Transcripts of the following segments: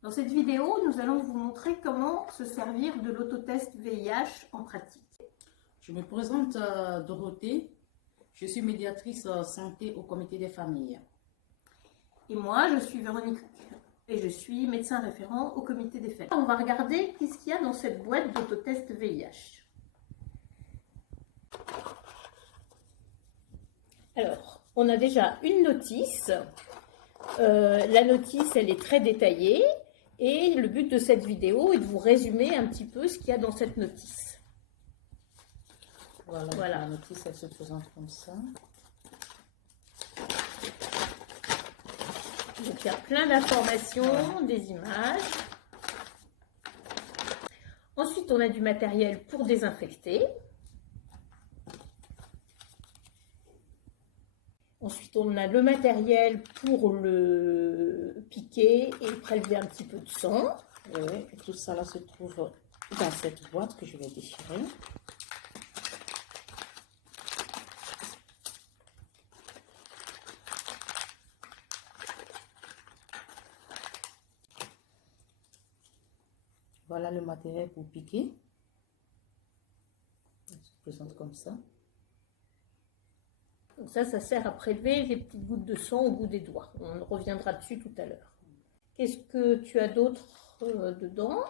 Dans cette vidéo, nous allons vous montrer comment se servir de l'autotest VIH en pratique. Je me présente Dorothée, je suis médiatrice santé au comité des familles. Et moi, je suis Véronique et je suis médecin référent au comité des familles. On va regarder qu'est-ce qu'il y a dans cette boîte d'autotest VIH. Alors, on a déjà une notice. La notice, elle est très détaillée. Et le but de cette vidéo est de vous résumer un petit peu ce qu'il y a dans cette notice. Voilà. La notice, elle se présente comme ça. Donc, il y a plein d'informations, des images. Ensuite, on a du matériel pour désinfecter. Ensuite, on a le matériel pour le piquer et prélever un petit peu de sang. Oui, et tout ça là se trouve dans cette boîte que je vais déchirer. Voilà le matériel pour piquer. Il se présente comme ça. Donc ça sert à prélever les petites gouttes de sang au bout des doigts. On reviendra dessus tout à l'heure. Qu'est-ce que tu as d'autre dedans?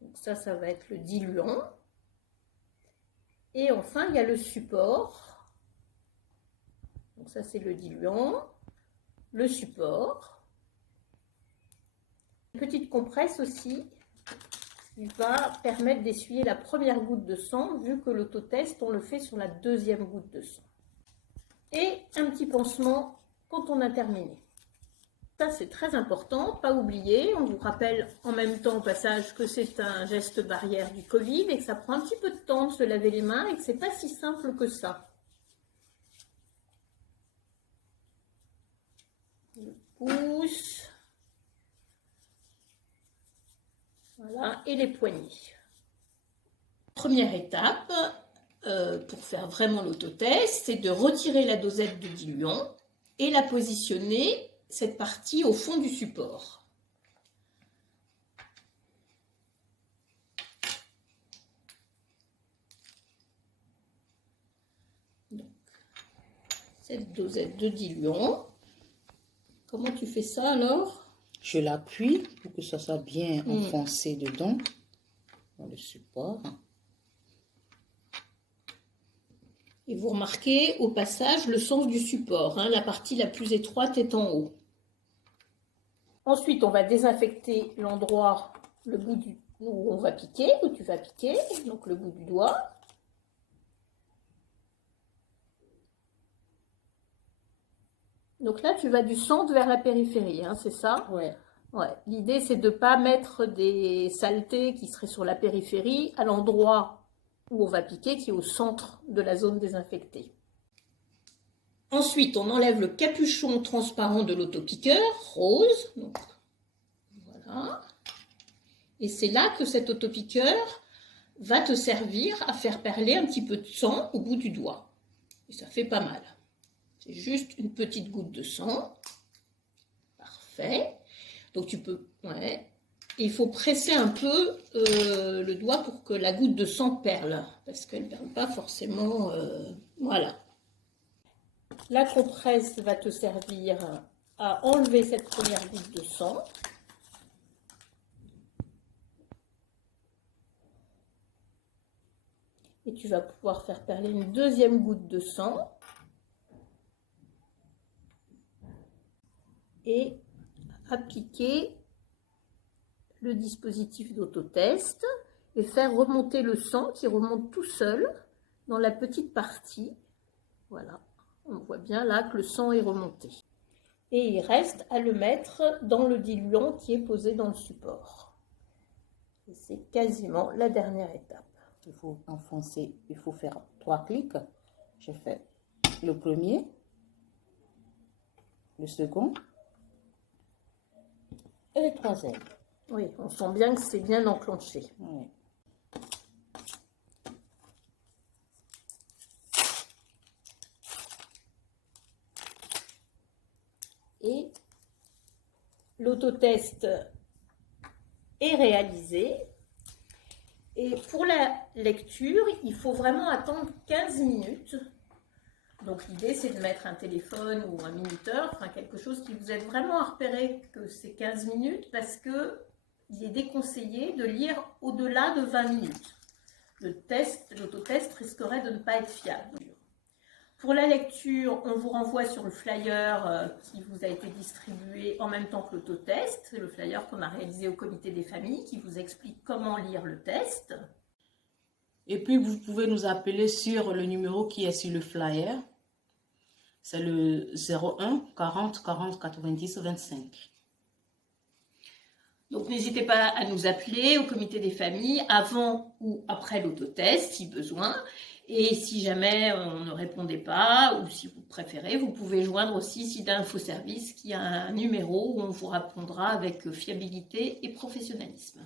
Donc ça va être le diluant. Et enfin, il y a le support. Donc ça, c'est le diluant. Le support. Une petite compresse aussi, qui va permettre d'essuyer la première goutte de sang, vu que l'autotest, on le fait sur la deuxième goutte de sang. Et un petit pansement quand on a terminé. Ça, c'est très important, pas oublier. On vous rappelle en même temps au passage que c'est un geste barrière du Covid et que ça prend un petit peu de temps de se laver les mains et que c'est pas si simple que ça. Le pouce. Voilà, et les poignets. Première étape, pour faire vraiment l'autotest, c'est de retirer la dosette de diluant et la positionner, cette partie, au fond du support. Donc, cette dosette de diluant. Comment tu fais ça alors? Je l'appuie pour que ça soit bien enfoncé dedans, dans le support. Et vous remarquez au passage le sens du support, hein, la partie la plus étroite est en haut. Ensuite, on va désinfecter l'endroit, le bout où on va piquer, où tu vas piquer, donc le bout du doigt. Donc là, tu vas du centre vers la périphérie, hein, c'est ça? Ouais. Ouais. L'idée, c'est de ne pas mettre des saletés qui seraient sur la périphérie à l'endroit où on va piquer, qui est au centre de la zone désinfectée. Ensuite, on enlève le capuchon transparent de l'autopiqueur, rose. Donc, voilà. Et c'est là que cet autopiqueur va te servir à faire perler un petit peu de sang au bout du doigt. Et ça fait pas mal. C'est juste une petite goutte de sang. Parfait. Donc tu peux... Ouais. Et il faut presser un peu le doigt pour que la goutte de sang perle. Parce qu'elle ne perle pas forcément... voilà. La compresse va te servir à enlever cette première goutte de sang. Et tu vas pouvoir faire perler une deuxième goutte de sang. Et appliquer le dispositif d'autotest et faire remonter le sang qui remonte tout seul dans la petite partie. Voilà, on voit bien là que le sang est remonté. Et il reste à le mettre dans le diluant qui est posé dans le support. C'est quasiment la dernière étape. Il faut enfoncer, il faut faire 3 clics. Je fais le premier, le second et le troisième. Oui, on sent bien que c'est bien enclenché. Oui. Et l'autotest est réalisé. Et pour la lecture, il faut vraiment attendre 15 minutes. Donc l'idée, c'est de mettre un téléphone ou un minuteur, enfin quelque chose qui vous aide vraiment à repérer que c'est 15 minutes, parce qu'il est déconseillé de lire au-delà de 20 minutes. L'autotest risquerait de ne pas être fiable. Pour la lecture, on vous renvoie sur le flyer qui vous a été distribué en même temps que l'autotest. C'est le flyer qu'on a réalisé au comité des familles qui vous explique comment lire le test. Et puis, vous pouvez nous appeler sur le numéro qui est sur le flyer. C'est le 01 40 40 90 25. Donc, n'hésitez pas à nous appeler au comité des familles avant ou après l'autotest, si besoin. Et si jamais on ne répondait pas, ou si vous préférez, vous pouvez joindre aussi SIDA Info Service, qui a un numéro où on vous répondra avec fiabilité et professionnalisme.